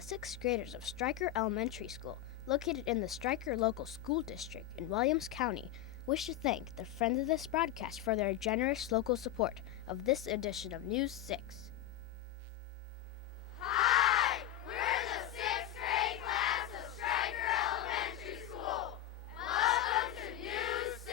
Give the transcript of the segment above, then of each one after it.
the 6th graders of Stryker Elementary School, located in the Stryker Local School District in Williams County, wish to thank the friends of this broadcast for their generous local support of this edition of News 6. Hi! We're the 6th grade class of Stryker Elementary School. Welcome to News 6.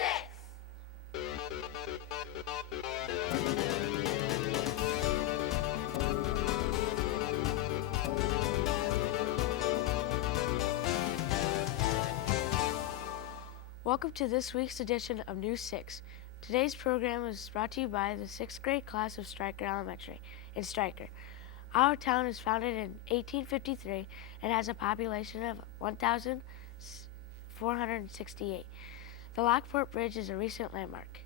Welcome to this week's edition of News 6. Today's program is brought to you by the 6th grade class of Stryker Elementary in Stryker. Our town is founded in 1853 and has a population of 1,468. The Lockport Bridge is a recent landmark.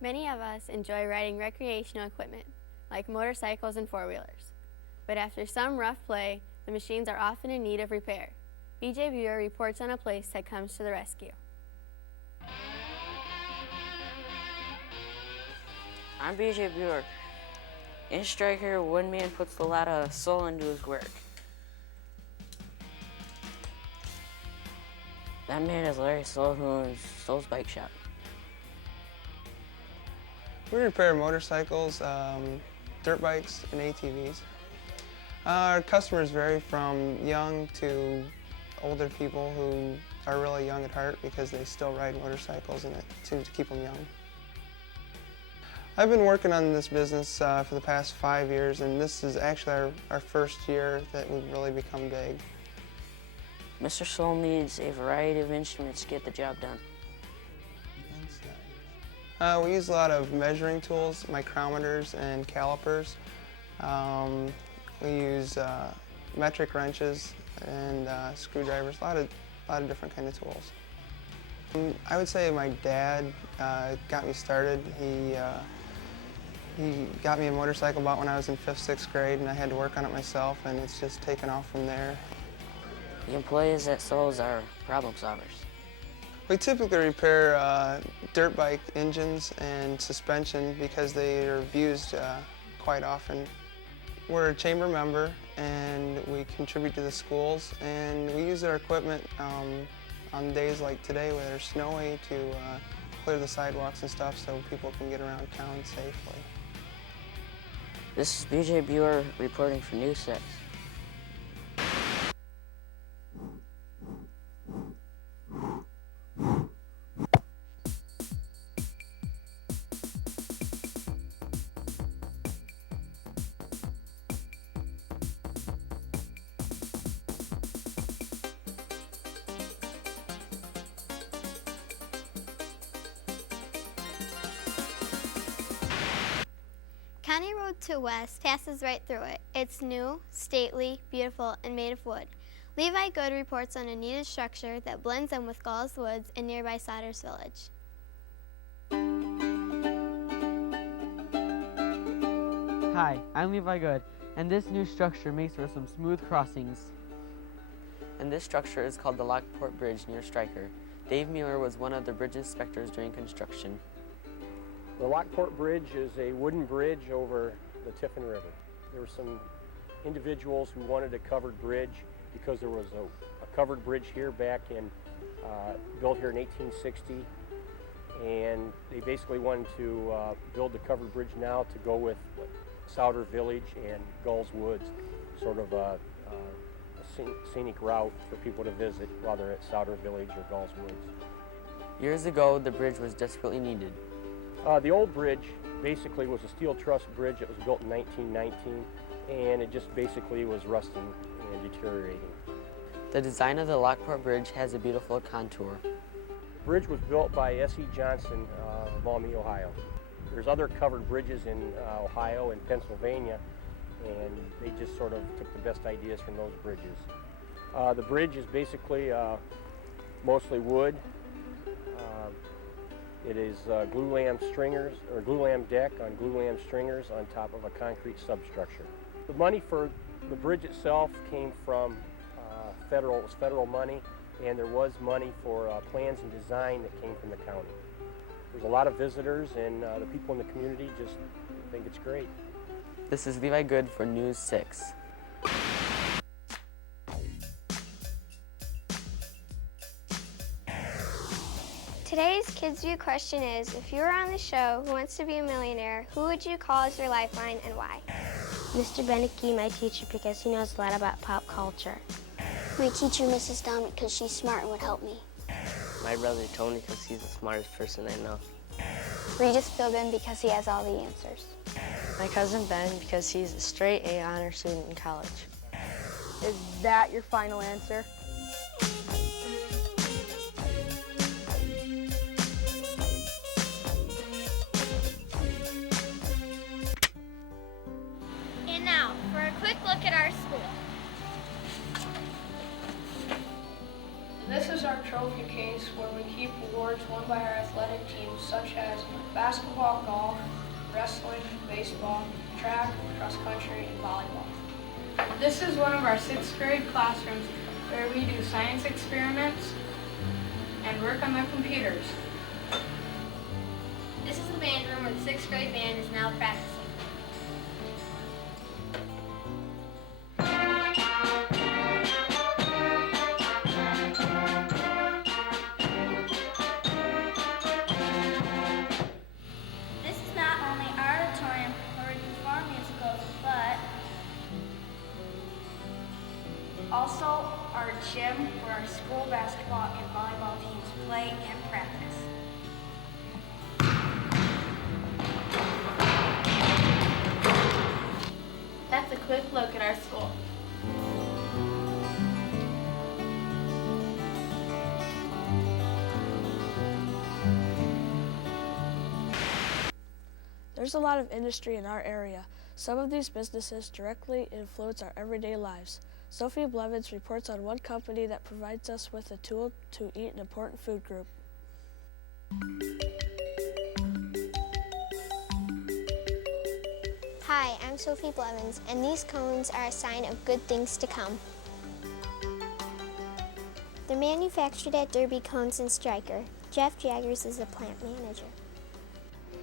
Many of us enjoy riding recreational equipment, like motorcycles and four-wheelers. But after some rough play, the machines are often in need of repair. BJ Buer reports on a place that comes to the rescue. I'm BJ Buer. In Stryker, one man puts a lot of soul into his work. That man is Larry Soul, who owns Soul's Bike Shop. We repair motorcycles, dirt bikes, and ATVs. Our customers vary from young to older people who are really young at heart because they still ride motorcycles and it seems to keep them young. I've been working on this business for the past 5 years, and this is actually our first year that we've really become big. Mr. Soul needs a variety of instruments to get the job done. We use a lot of measuring tools, micrometers and calipers. We use metric wrenches and screwdrivers, a lot of different kind of tools. I would say my dad got me started. He got me a motorcycle bought when I was in 5th, 6th grade, and I had to work on it myself, and it's just taken off from there. The employees at Soul's are problem solvers. We typically repair dirt bike engines and suspension because they are abused quite often. We're a chamber member, and we contribute to the schools, and we use our equipment on days like today where there's snowy to clear the sidewalks and stuff so people can get around town safely. This is BJ Buer reporting for News 6. County Road 2 West passes right through it. It's new, stately, beautiful, and made of wood. Levi Good reports on a needed structure that blends in with Gall's Woods and nearby Sodders Village. Hi, I'm Levi Good, and this new structure makes for some smooth crossings. And this structure is called the Lockport Bridge near Stryker. Dave Mueller was one of the bridge inspectors during construction. The Lockport Bridge is a wooden bridge over the Tiffin River. There were some individuals who wanted a covered bridge because there was a covered bridge here back in, built here in 1860. And they basically wanted to build the covered bridge now to go with Souder Village and Gulls Woods, sort of a scenic route for people to visit while they're at Souder Village or Gulls Woods. Years ago, the bridge was desperately needed. The old bridge basically was a steel truss bridge that was built in 1919, and it just basically was rusting and deteriorating. The design of the Lockport Bridge has a beautiful contour. The bridge was built by S.E. Johnson of Maumee, Ohio. There's other covered bridges in Ohio and Pennsylvania, and they just sort of took the best ideas from those bridges. The bridge is basically mostly wood. It is glulam stringers, or glulam deck on glulam stringers on top of a concrete substructure. The money for the bridge itself came from federal money, and there was money for plans and design that came from the county. There's a lot of visitors, and the people in the community just think it's great. This is Levi Good for News 6. Today's Kids View question is, if you were on the show Who Wants to Be a Millionaire, who would you call as your lifeline and why? Mr. Beneke, my teacher, because he knows a lot about pop culture. My teacher, Mrs. Dom, because she's smart and would help me. My brother Tony, because he's the smartest person I know. Regis Philbin, because he has all the answers. My cousin Ben, because he's a straight A honor student in college. Is that your final answer? And now, for a quick look at our school. This is our trophy case where we keep awards won by our athletic teams such as basketball, golf, wrestling, baseball, track, cross country, and volleyball. This is one of our 6th grade classrooms where we do science experiments and work on the computers. This is the band room where the 6th grade band is now practicing. This is not only our auditorium where we perform musicals, but also our gym where our school basketball and volleyball teams play and practice. That's a quick look at our school. There's a lot of industry in our area. Some of these businesses directly influence our everyday lives. Sophie Blevins reports on one company that provides us with a tool to eat an important food group. Hi, I'm Sophie Blevins, and these cones are a sign of good things to come. They're manufactured at Derby Cones and Stryker. Jeff Jaggers is the plant manager.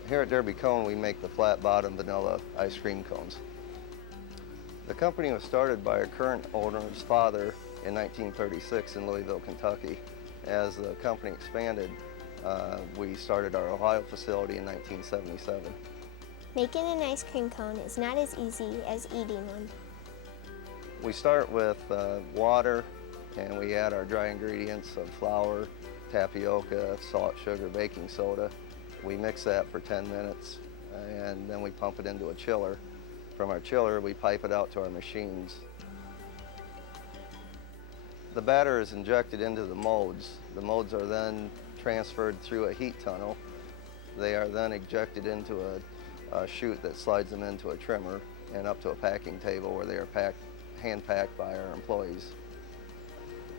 Here at Derby Cone, we make the flat bottom vanilla ice cream cones. The company was started by our current owner's father in 1936 in Louisville, Kentucky. As the company expanded, we started our Ohio facility in 1977. Making an ice cream cone is not as easy as eating one. We start with water, and we add our dry ingredients of flour, tapioca, salt, sugar, baking soda. We mix that for 10 minutes, and then we pump it into a chiller. From our chiller, we pipe it out to our machines. The batter is injected into the molds. The molds are then transferred through a heat tunnel. They are then ejected into a chute that slides them into a trimmer and up to a packing table where they are hand-packed by our employees.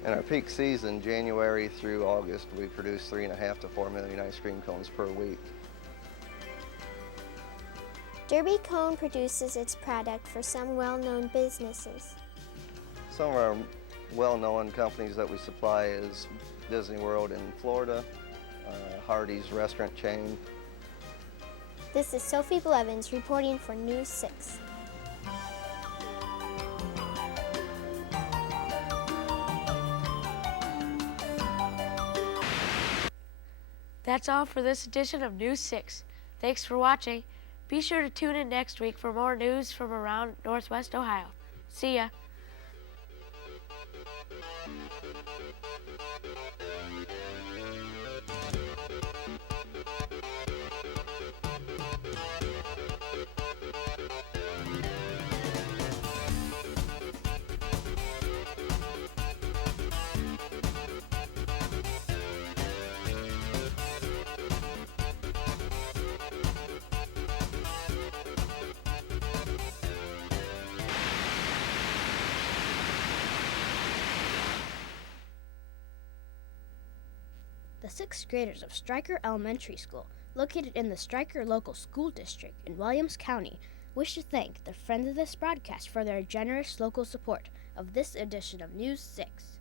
In our peak season, January through August, we produce 3.5 to 4 million ice cream cones per week. Derby Cone produces its product for some well-known businesses. Some of our well-known companies that we supply is Disney World in Florida, Hardee's restaurant chain. This is Sophie Blevins reporting for News 6. That's all for this edition of News 6. Thanks for watching. Be sure to tune in next week for more news from around Northwest Ohio. See ya. The 6th graders of Stryker Elementary School, located in the Stryker Local School District in Williams County, wish to thank the friends of this broadcast for their generous local support of this edition of News 6.